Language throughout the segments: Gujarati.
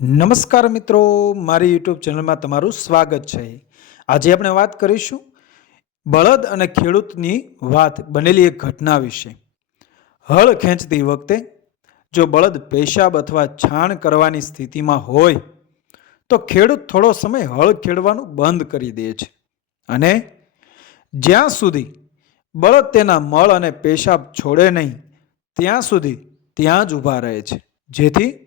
નમસ્કાર મિત્રો, મારી યુટ્યુબ ચેનલમાં તમારું સ્વાગત છે. આજે આપણે વાત કરીશું બળદ અને ખેડૂતની વાત બનેલી એક ઘટના વિશે. હળ ખેંચતી વખતે જો બળદ પેશાબ અથવા છાણ કરવાની સ્થિતિમાં હોય, તો ખેડૂત થોડો સમય હળ ખેડવાનું બંધ કરી દે છે. અને જ્યાં સુધી બળદ તેના મળ અને પેશાબ છોડે નહીં, ત્યાં સુધી ત્યાં જ ઊભા રહે છે. જેથી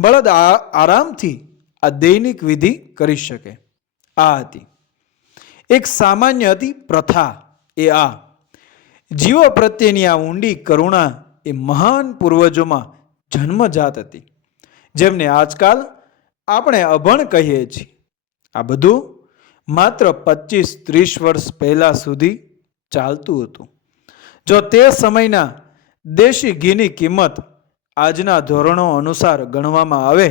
બળદ આરામથી આ દૈનિક વિધિ કરી શકે. આ હતી. એક સામાન્ય હતી પ્રથા એ આ. જીવો પ્રત્યેની આ ઊંડી કરુણા એ મહાન પૂર્વજોમાં જન્મજાત હતી. જેમને આજકાલ આપણે અભણ કહીએ છીએ. આ બધું માત્ર પચીસ ત્રીસ વર્ષ પહેલાં સુધી ચાલતું હતું. જો તે સમયના દેશી ઘીની કિંમત આજના ધોરણો અનુસાર ગણવામાં આવે,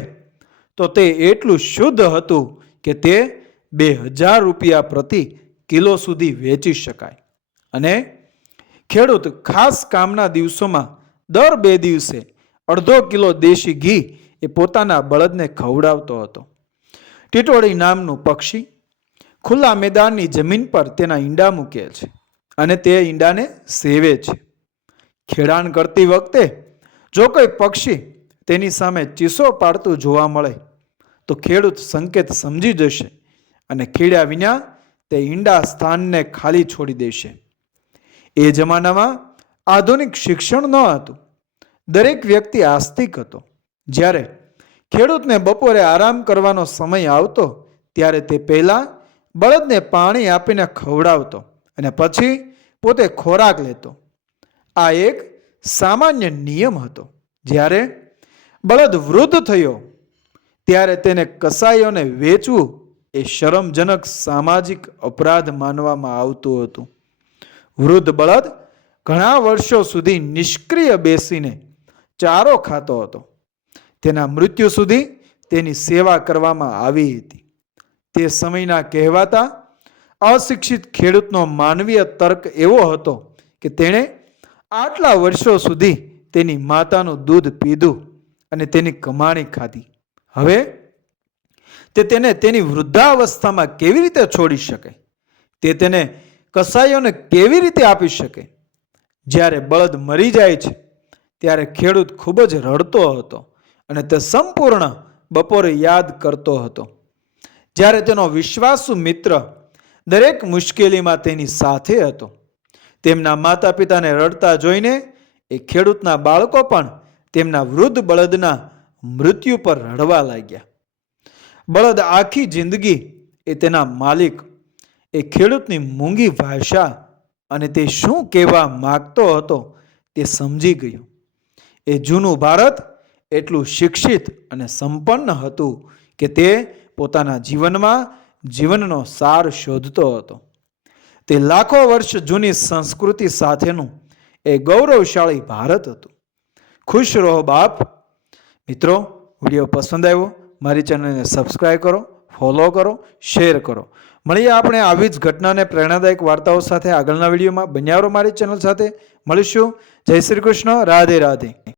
તો તે એટલું શુદ્ધ હતું કે તે બે હજાર રૂપિયા પ્રતિ કિલો સુધી વેચી શકાય. અને ખેડૂત ખાસ કામના દિવસોમાં દર બે દિવસે અડધો કિલો દેશી ઘી એ પોતાના બળદને ખવડાવતો હતો. ટીટોળી નામનું પક્ષી ખુલ્લા મેદાનની જમીન પર તેના ઈંડા મૂકે છે અને તે ઈંડાને સેવે છે. ખેડાણ કરતી વખતે જો કોઈ પક્ષી તેની સામે ચીસો પાડતું જોવા મળે, તો ખેડૂત સંકેત સમજી જશે અને ખીડ્યા વિના તે ઈંડા સ્થાનને ખાલી છોડી દેશે. એ જમાનામાં આધુનિક શિક્ષણ ન હતું. દરેક વ્યક્તિ આસ્તિક હતો. જ્યારે ખેડૂતને બપોરે આરામ કરવાનો સમય આવતો, ત્યારે તે પહેલાં બળદને પાણી આપીને ખવડાવતો અને પછી પોતે ખોરાક લેતો. આ એક સામાન્ય નિયમ હતો. જ્યારે બળદ વૃદ્ધ થયો, ત્યારે તેને કસાઈઓને વેચવું એ શરમજનક સામાજિક અપરાધ માનવામાં આવતું હતું. વૃદ્ધ બળદ ઘણા વર્ષો સુધી નિષ્ક્રિય બેસીને ચારો ખાતો હતો. તેના મૃત્યુ સુધી તેની સેવા કરવામાં આવી હતી. તે સમયના કહેવાતા અશિક્ષિત ખેડૂતનો માનવીય તર્ક એવો હતો કે તેણે આટલા વર્ષો સુધી તેની માતાનું દૂધ પીધું અને તેની કમાણી ખાધી. હવે તે તેને તેની વૃદ્ધાવસ્થામાં કેવી રીતે છોડી શકે? તે તેને કસાઈઓને કેવી રીતે આપી શકે? જ્યારે બળદ મરી જાય છે, ત્યારે ખેડૂત ખૂબ જ રડતો હતો અને તે સંપૂર્ણ બપોરે યાદ કરતો હતો. જ્યારે તેનો વિશ્વાસુ મિત્ર દરેક મુશ્કેલીમાં તેની સાથે હતો તેમના માતા પિતાને રડતા જોઈને એ ખેડૂતના બાળકો પણ તેમના વૃદ્ધ બળદના મૃત્યુ પર રડવા લાગ્યા. બળદ આખી જિંદગી એ તેના માલિક, એ ખેડૂતની મૂંગી ભાષા અને તે શું કહેવા માગતો હતો તે સમજી ગયો. એ જૂનું ભારત એટલું શિક્ષિત અને સંપન્ન હતું કે તે પોતાના જીવનમાં જીવનનો સાર શોધતો હતો. તે લાખો વર્ષ જૂની સંસ્કૃતિ સાથેનું એ ગૌરવશાળી ભારત હતું. ખુશ રહો બાપ. મિત્રો, વીડિયો પસંદ આવ્યો, મારી ચેનલને સબસ્ક્રાઈબ કરો ફોલો કરો શેર કરો. મળીએ આપણે આવી જ ઘટનાને પ્રેરણાદાયક વાર્તાઓ સાથે આગળના વિડીયોમાં. બન્યારો મારી ચેનલ સાથે. મળીશું. જય શ્રી કૃષ્ણ. રાધે રાધે.